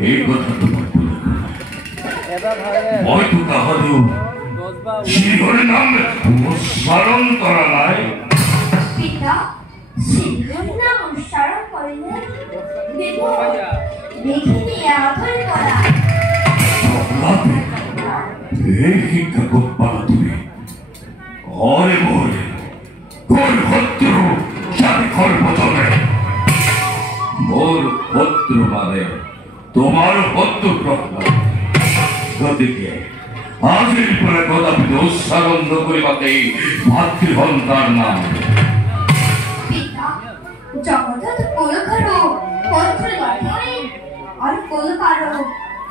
এই কথা তোমার বলে হয়তো তাহারও শিহরে নাম উচ্চারণ করা নাই। পিতা শিহর নাম উচ্চারণ করিলে দেখিনি আদর করা। এই শিক্ষা কোথ পালা তুমি? ঘরে বলে কোন শত্রু সাথে ঘর বদলে মোর শত্রু মানে তোমার শত্রু প্রহ্লাদ। গতিকে আজির পরে কদাপি উচ্চারণ নকরিবাতে ভাতৃহন্তার নাম। পিতা জগতত কোন কারো শত্রু নয় আর কোন কারো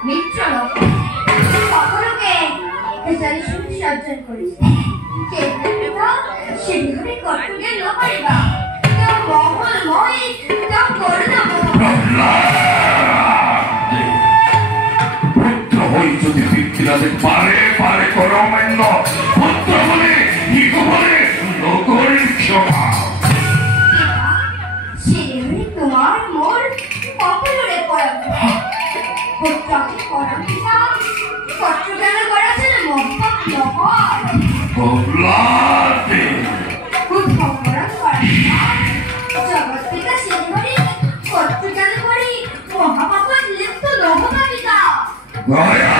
মিত্র নয়। সকলকে এজারি সুসজ্জন করিছে। পিতা শিহরে কর্তব্য ন পারিবা কেউ মঙ্গলময় কেউ করুণাময়। পুত্র হই যদি পিতৃরাজে পারে পারে করমেন্দ্র পুত্র বলে ইগো বলে নগরীর ক্ষমা। শিহরে তোমার মোর কপলরে পড়া পুত্রকে পড়া পিতা পত্র কেন করাছে মহৎ নহর প্রহ্লাদে উদ্ভব করা জগৎ পিতা শিহরে পত্র কেন করি মহাপাপত লিপ্ত নহবা পিতা। গয়া